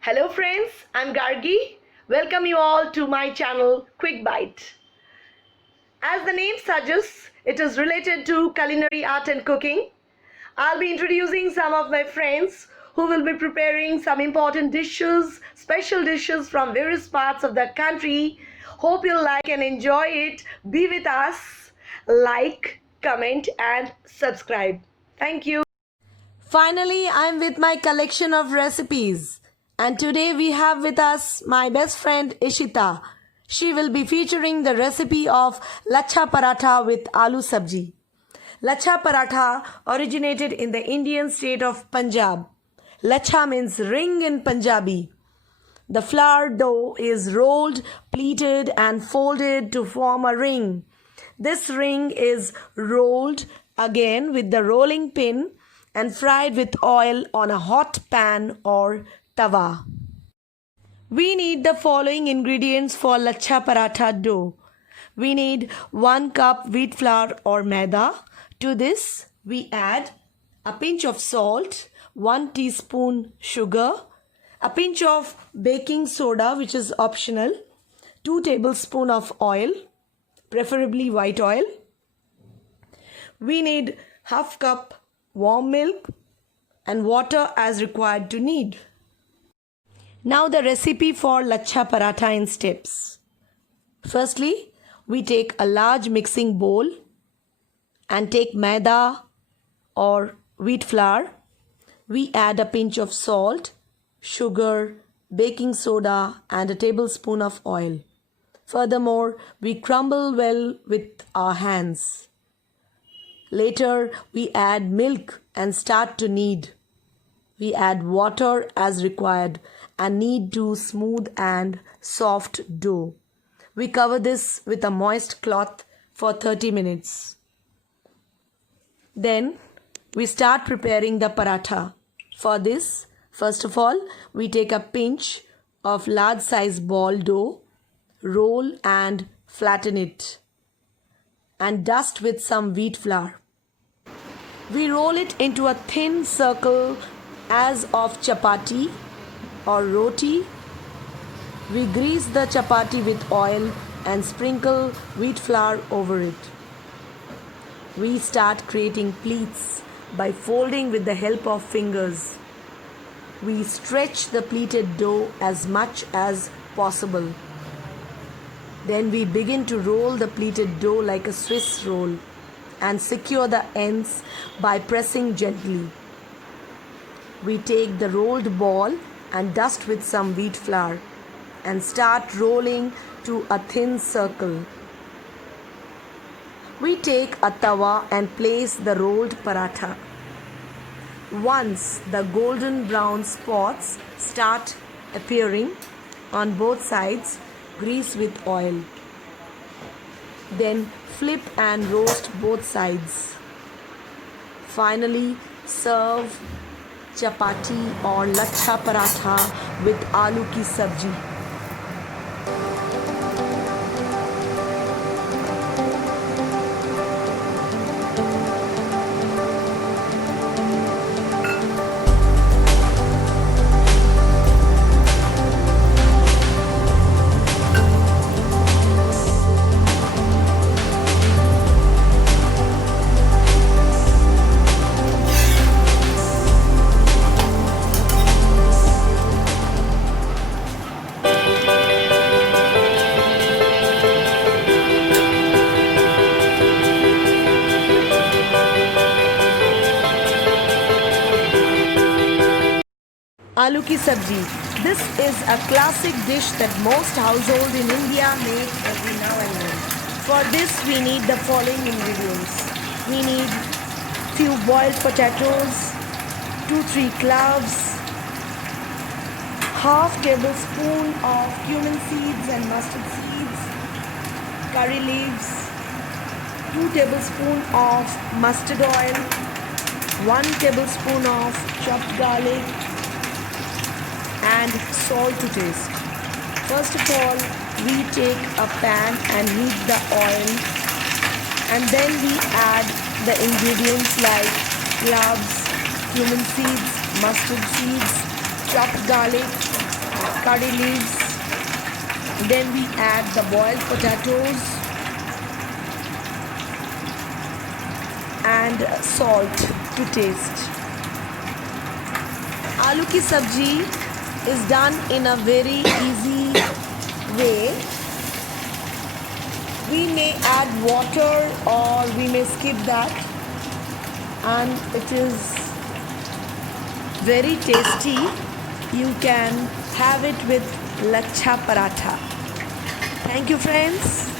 Hello friends, I'm Gargi. Welcome you all to my channel Quick Bite. As the name suggests, it is related to culinary art and cooking. I'll be introducing some of my friends who will be preparing some important dishes, special dishes from various parts of the country. Hope you'll like and enjoy it. Be with us. Like, comment and subscribe. Thank you. Finally, I'm with my collection of recipes. And today we have with us my best friend Ishita. She will be featuring the recipe of Lachha Paratha with Aloo Sabji. Lachha Paratha originated in the Indian state of Punjab. Lachha means ring in Punjabi. The flour dough is rolled, pleated and folded to form a ring. This ring is rolled again with the rolling pin and fried with oil on a hot pan or tawa. We need the following ingredients for Lachha Paratha dough. We need 1 cup wheat flour or maida. To this, we add a pinch of salt, 1 teaspoon sugar, a pinch of baking soda which is optional, 2 tablespoons of oil, preferably white oil. We need half cup warm milk and water as required to knead. Now the recipe for Lachha Paratha in steps. Firstly, we take a large mixing bowl and take maida or wheat flour. We add a pinch of salt, sugar, baking soda and a tablespoon of oil. Furthermore, we crumble well with our hands. Later, we add milk and start to knead. We add water as required and knead to smooth and soft dough. We cover this with a moist cloth for 30 minutes. Then we start preparing the paratha. For this, first of all, we take a pinch of large size ball dough, roll and flatten it, and dust with some wheat flour. We roll it into a thin circle as of chapati or roti. We grease the chapati with oil and sprinkle wheat flour over it. We start creating pleats by folding with the help of fingers. We stretch the pleated dough as much as possible. Then we begin to roll the pleated dough like a Swiss roll and secure the ends by pressing gently. We take the rolled ball and dust with some wheat flour and start rolling to a thin circle. We take a tawa and place the rolled paratha. Once the golden brown spots start appearing on both sides, grease with oil. Then flip and roast both sides. Finally, serve chapati or Lachha Paratha with aloo ki sabji. Aloo ki sabji. This is a classic dish that most households in India make every now and then. For this we need the following ingredients. We need few boiled potatoes, 2-3 cloves, half tablespoon of cumin seeds and mustard seeds, curry leaves, 2 tablespoons of mustard oil, 1 tablespoon of chopped garlic, and salt to taste. First of all, we take a pan and heat the oil, and then we add the ingredients like cloves, cumin seeds, mustard seeds, chopped garlic curry leaves. Then we add the boiled potatoes and salt to taste. Aloo ki sabji is done in a very easy way. We may add water or we may skip that, and it is very tasty. You can have it with lachha paratha. Thank you, friends.